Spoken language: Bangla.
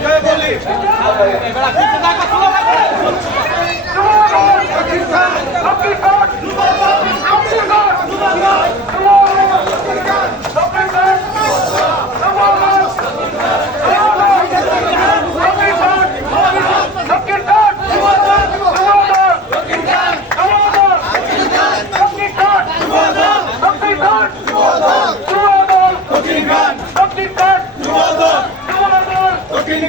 Jai Boli! Jai Boli! এই